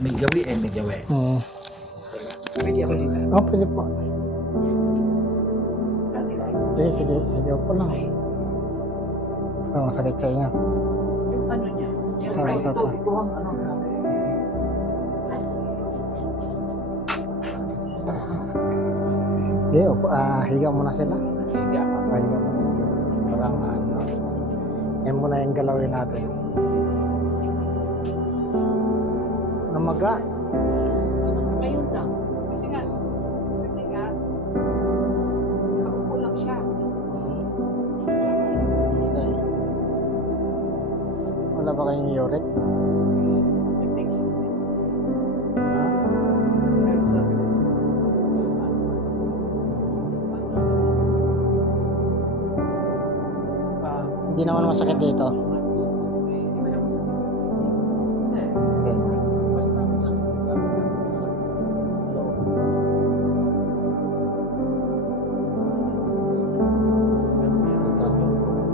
May gawi may gawi. Pwede ako dito. Oh, pwede po. Sige, upo lang. Masakit sa inyo. Yung ano niya? Yung Ah, right ito. ito ang ano namin. Hindi, upo. Higa muna sila. Higa ka. Higa muna. Sige. Parang ano natin. Yan muna yung galawin natin. Namaga. Ngayon lang. Kasi nga, nakaupo lang siya. Okay. Wala ba kayong uric? Meron sabi ko. Hindi naman masakit dito. Hindi. Dito.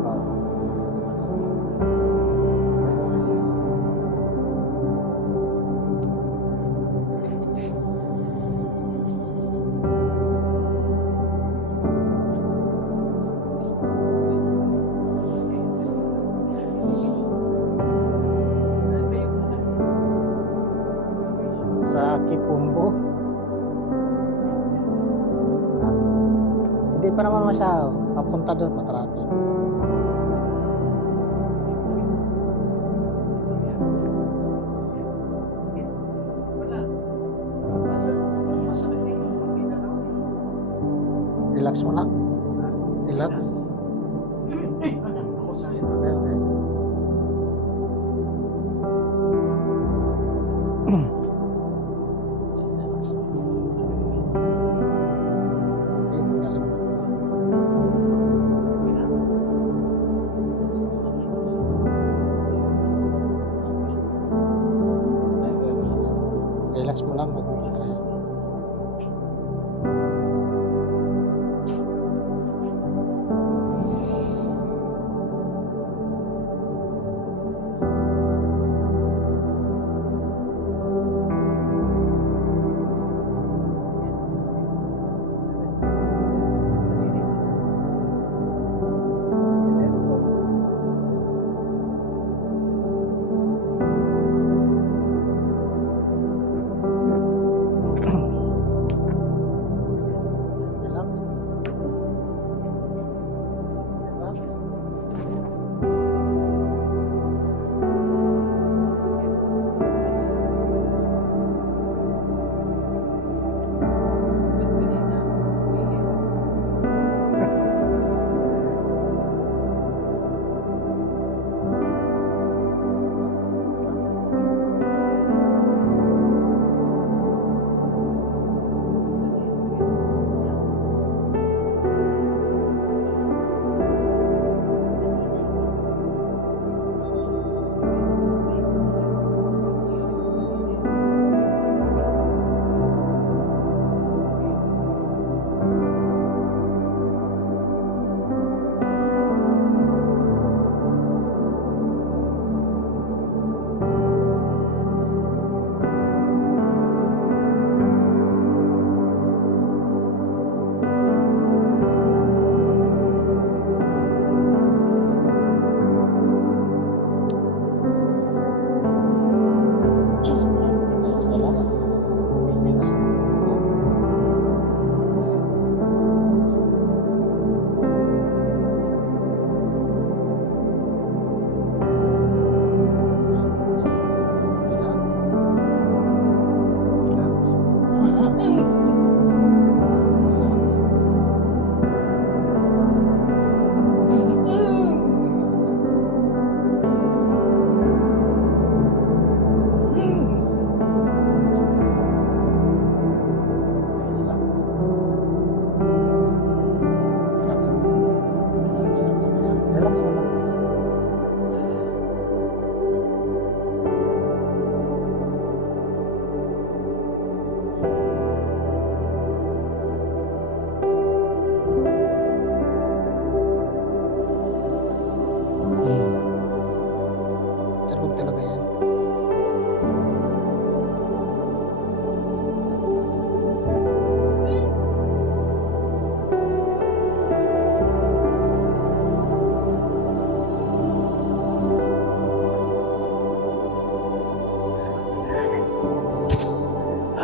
Oh. Sa Kipumbo. Hindi pa naman masyado. Papunta doon, matrapik. Relax mo lang. Relax. Okay. Relax mo. Okay, tanggalin mo. Relax mo lang. Huwag mo try.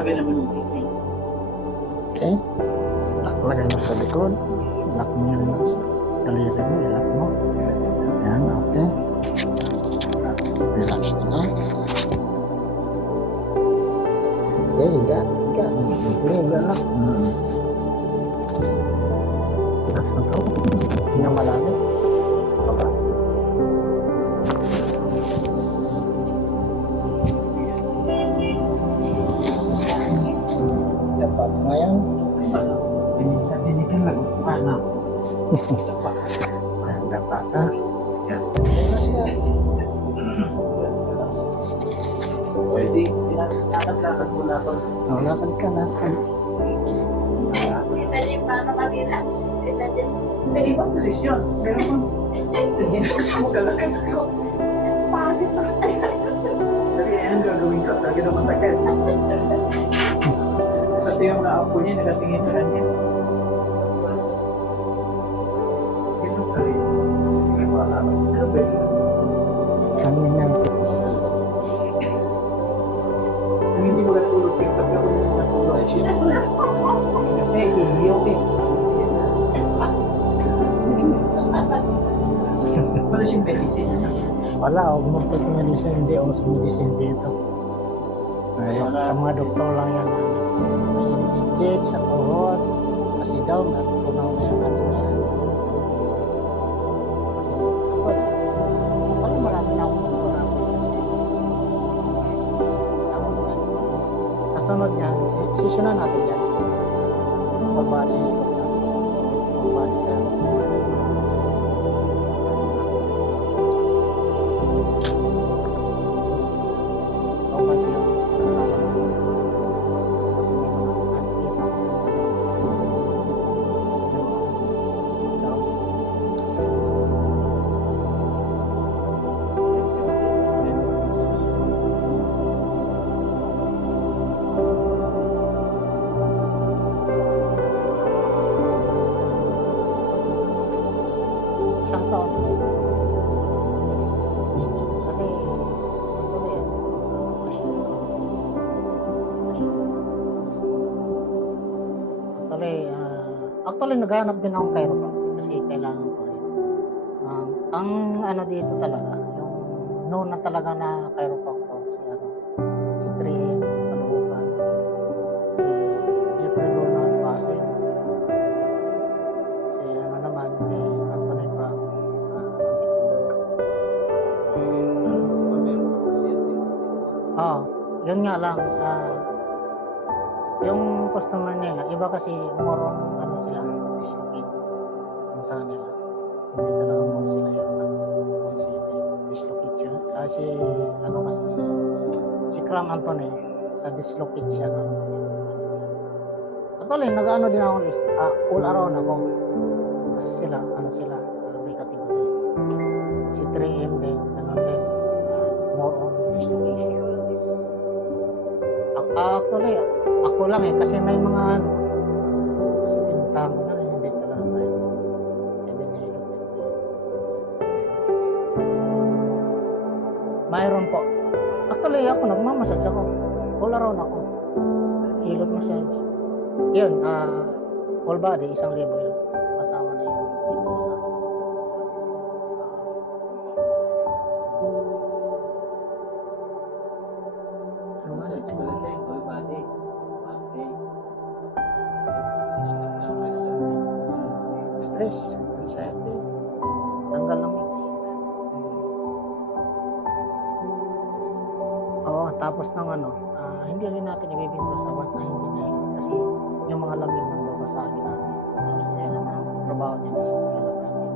Sabi naman ng gising. Okay. Lagay mo sa likod. Lock mo yan. Daliri mo, ilock mo. Yan, okay. Relax ka lang. Okay, higa. Higa. Higa lang. Relax na to. Hinga malalim. Baba. Dapat mo yan. Dinikan lang. Paano? Yan, dapat ka. Pwede. Lakad-lakad mo na ako. Oh, lakad ka, lakad. May ibang posisyon. Meron mo. Hindi gusto mo kalakad ko. Pagod na. Sabi, ang gagawin ko? Talaga na masakit. Pati yung mga apo niya, nakatingin sa kanya. Ganun ka rin. Sige, wala. Ano ba yun? Kami na. Kung hindi mo natulog, TikTok ako yung natulog. Kasi iiyok eh. Wala siyang medicine. Wala, huwag mo take medicine. Hindi ako sa medicine dito. Sa mga doktor lang yan. May ini-inject sa tuhod. Kasi daw, natutunaw na yung ano niya. Kasi ako marami na akong doktor na patient dito. Sa sunod yan, sessionan natin yan. Full body, full body ka. Isang taon. Kasi, ano yan? Actually, naghahanap din akong chiropractic kasi kailangan ko rin. Ang ano dito talaga, yung known na talaga na chiropractor, si 3M, Caloocan, si Jeffrey Dornan, Pasig, si ano naman, si Anthony Cram, yun nga lang, yung customer nila, iba kasi more on ano sila, dislocate sa kanila. Hindi talaga more sila yung dislocate yun. Kasi ano kasi si Cram Anthony, sa dislocate siya ng actually, nag-ano din ako list, all around ako. Kasi sila, may category. Si 3M din, ganun din. More on dislocation. Actually, ako lang kasi may mga ano, kasi pinuntahan ko na rin, hindi talaga tayo. Ibinilot din ko yun. Mayroon po. Actually, ako nagmamassage ako. All around ako. Hilot massage. Yun, whole body, 1,000 yun. Kasama na yung pitusa. Ano nga ito? Stress, anxiety, tanggal lang yun. Oo, tapos ng ano, hindi rin natin ibibinto sa bansa, hindi na yun. Kasi yung mga lamig ng babasagin natin. Tapos yan naman ang trabaho niya is nilalabas niya.